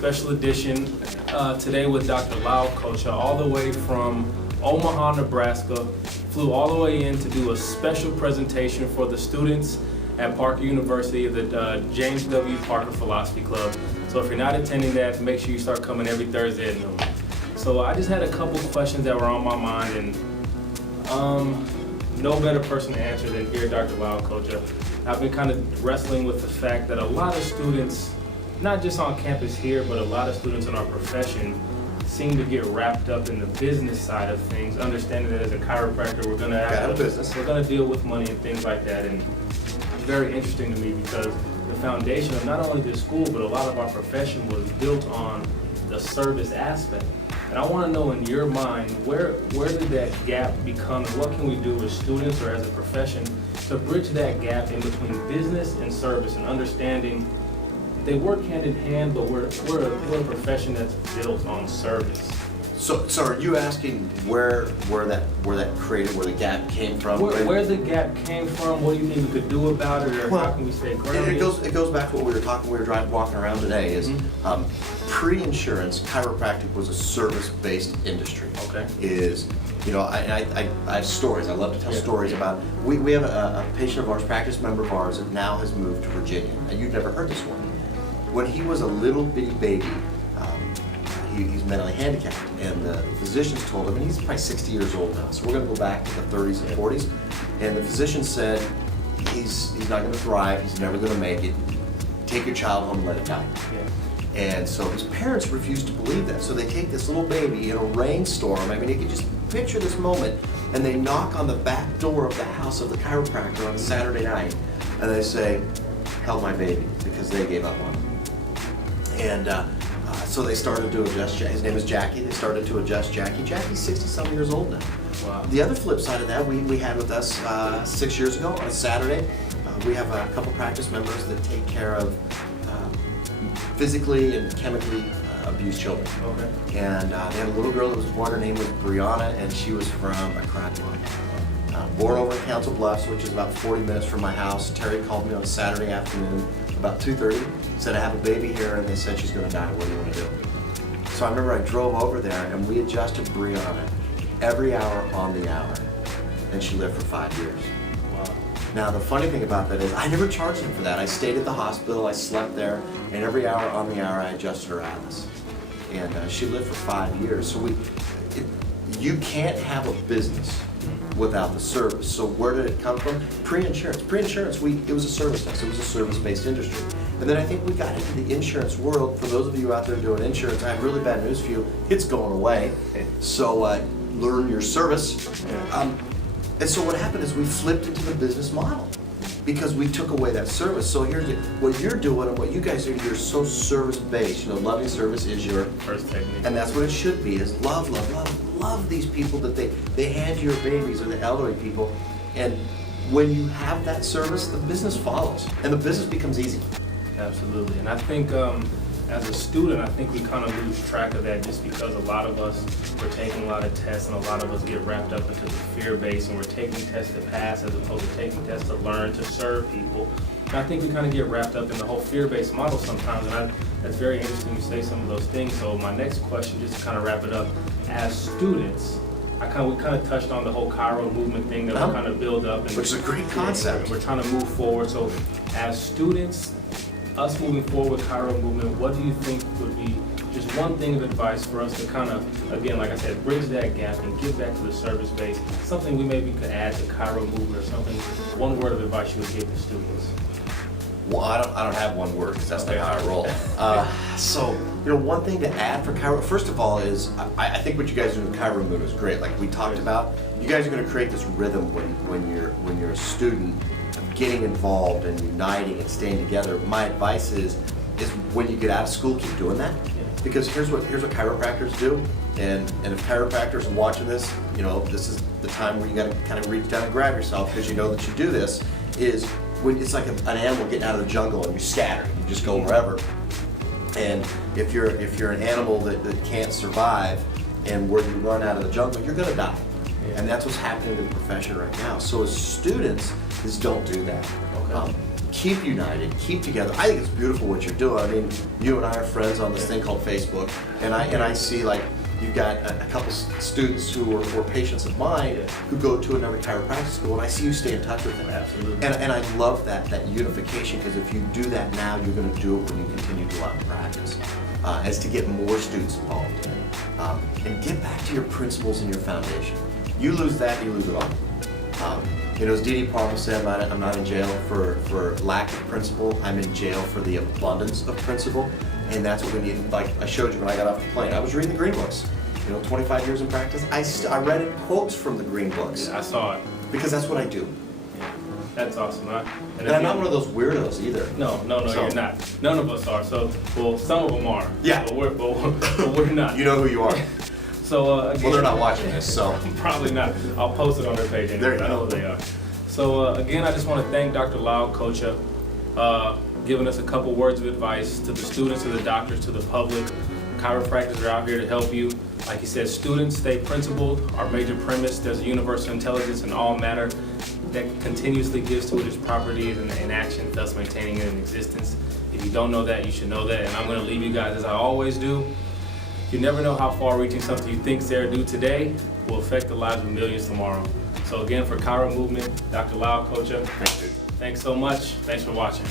special edition today with Dr. Lyle Koca, all the way from Omaha, Nebraska. Flew all the way in to do a special presentation for the students at Parker University of the James W. Parker Philosophy Club. So if you're not attending that, make sure you start coming every Thursday at noon. So I just had a couple questions that were on my mind, and no better person to answer than here, Dr. Lyle Koca. I've been kind of wrestling with the fact that a lot of students, not just on campus here, but a lot of students in our profession seem to get wrapped up in the business side of things, understanding that as a chiropractor, we're going to deal with money and things like that. And it's very interesting to me because the foundation of not only this school, but a lot of our profession was built on the service aspect. And I want to know, in your mind, where did that gap become, and what can we do as students or as a profession to bridge that gap in between business and service, and understanding they work hand in hand, but we're a profession that's built on service. So are you asking where the gap came from? Where the gap came from? What do you think we could do about it, or how can we stay grounded? It goes back to what we were talking. We were walking around today. Is pre-insurance, chiropractic was a service-based industry. Okay. I have stories. I love to tell stories about. We have a patient of ours, practice member of ours, that now has moved to Virginia, and you've never heard this one. When he was a little bitty baby, he's mentally handicapped, and the physicians told him, and he's probably 60 years old now, so we're going to go back to the 30s and 40s, and the physician said, he's not going to thrive, he's never going to make it, take your child home and let it die. Yeah. And so his parents refused to believe that, so they take this little baby in a rainstorm, I mean, you can just picture this moment, and they knock on the back door of the house of the chiropractor on a Saturday night, and they say, "Help my baby," because they gave up on him. And so they started to adjust. His name is Jackie. They started to adjust Jackie. Jackie's 60-some years old now. Wow. The other flip side of that, we had with us 6 years ago on a Saturday. We have a couple practice members that take care of physically and chemically abused children. Okay. And they had a little girl that was born. Her name was Brianna, and she was from a crack born over in Council Bluffs, which is about 40 minutes from my house. Terry called me on a Saturday afternoon, about 2:30, said, "I have a baby here," and they said she's going to die. What do you want to do? So I remember I drove over there, and we adjusted Brianna every hour on the hour, and she lived for 5 years. Wow. Now the funny thing about that is I never charged him for that. I stayed at the hospital, I slept there, and every hour on the hour I adjusted her Alice. And she lived for 5 years. So you can't have a business without the service. So where did it come from? Pre-insurance. Pre-insurance, it was a service tax. It was a service-based industry. And then I think we got into the insurance world. For those of you out there doing insurance, I have really bad news for you. It's going away. So learn your service. And so what happened is we flipped into the business model because we took away that service. So here's what you're doing and what you guys are doing. You're so service-based. Loving service is your first technique. And that's what it should be, is love these people that they hand you your babies, or the elderly people. And when you have that service, the business follows and the business becomes easy. Absolutely. And I think as a student, I think we kind of lose track of that just because a lot of us, we're taking a lot of tests, and a lot of us get wrapped up into the fear base, and we're taking tests to pass as opposed to taking tests to learn, to serve people. And I think we kind of get wrapped up in the whole fear-based model sometimes, and that's very interesting you say some of those things. So my next question, just to kind of wrap it up, as students, we kind of touched on the whole chiro movement thing that we kind of build up. And, which is a great concept. And we're trying to move forward. So as students, us moving forward with chiro movement, what do you think would be just one thing of advice for us to kind of, again, like I said, bridge that gap and get back to the service base? Something we maybe could add to chiro movement, or something, one word of advice you would give to students? Well, I don't have one word because that's not how I roll. So one thing to add for chiro, first of all, is I think what you guys do with chiro movement is great. Like we talked about, you guys are going to create this rhythm when you're a student, of getting involved and uniting and staying together. My advice is when you get out of school, keep doing that. Because here's what chiropractors do, and if chiropractors are watching this, this is the time where you got to kind of reach down and grab yourself, because you know that you do this, is when it's like an animal getting out of the jungle and you scatter, you just go wherever. And if you're an animal that can't survive, and where you run out of the jungle, you're gonna die. And that's what's happening to the profession right now. So as students, is don't do that. Okay. keep united, keep together. I think it's beautiful what you're doing. I mean, you and I are friends on this thing called Facebook, and I see like you've got a couple students who were patients of mine who go to another chiropractic school, and I see you stay in touch with them. Absolutely. And I love that unification, because if you do that now, you're going to do it when you continue to go out and practice, as to get more students involved in it. And get back to your principles and your foundation. You lose that, you lose it all. You know, as Dee Dee Parma said, I'm not in jail for lack of principle. I'm in jail for the abundance of principle, and that's what we need. Like I showed you when I got off the plane, I was reading the green books. You know, 25 years in practice, I read quotes from the green books. I saw it. Because that's what I do. That's awesome. And I'm not one of those weirdos either. No, So- you're not. None of us are. So, well, some of them are. Yeah. But we're not. You know who you are. So again, Well, they're not watching this, so. probably not. I'll post it on their page There anyway. you I know go. who they are. So again, I just want to thank Dr. Lyle Koca, giving us a couple words of advice to the students, to the doctors, to the public. Chiropractors are out here to help you. Like he said, students, stay principled. Our major premise, there's a universal intelligence in all matter that continuously gives to it its properties and in action, thus maintaining it in existence. If you don't know that, you should know that. And I'm going to leave you guys as I always do. You never know how far-reaching something you think there do today will affect the lives of millions tomorrow. So again, for Chiromovement, Dr. Lyle Koca, Thanks, dude. thanks so much. Thanks for watching.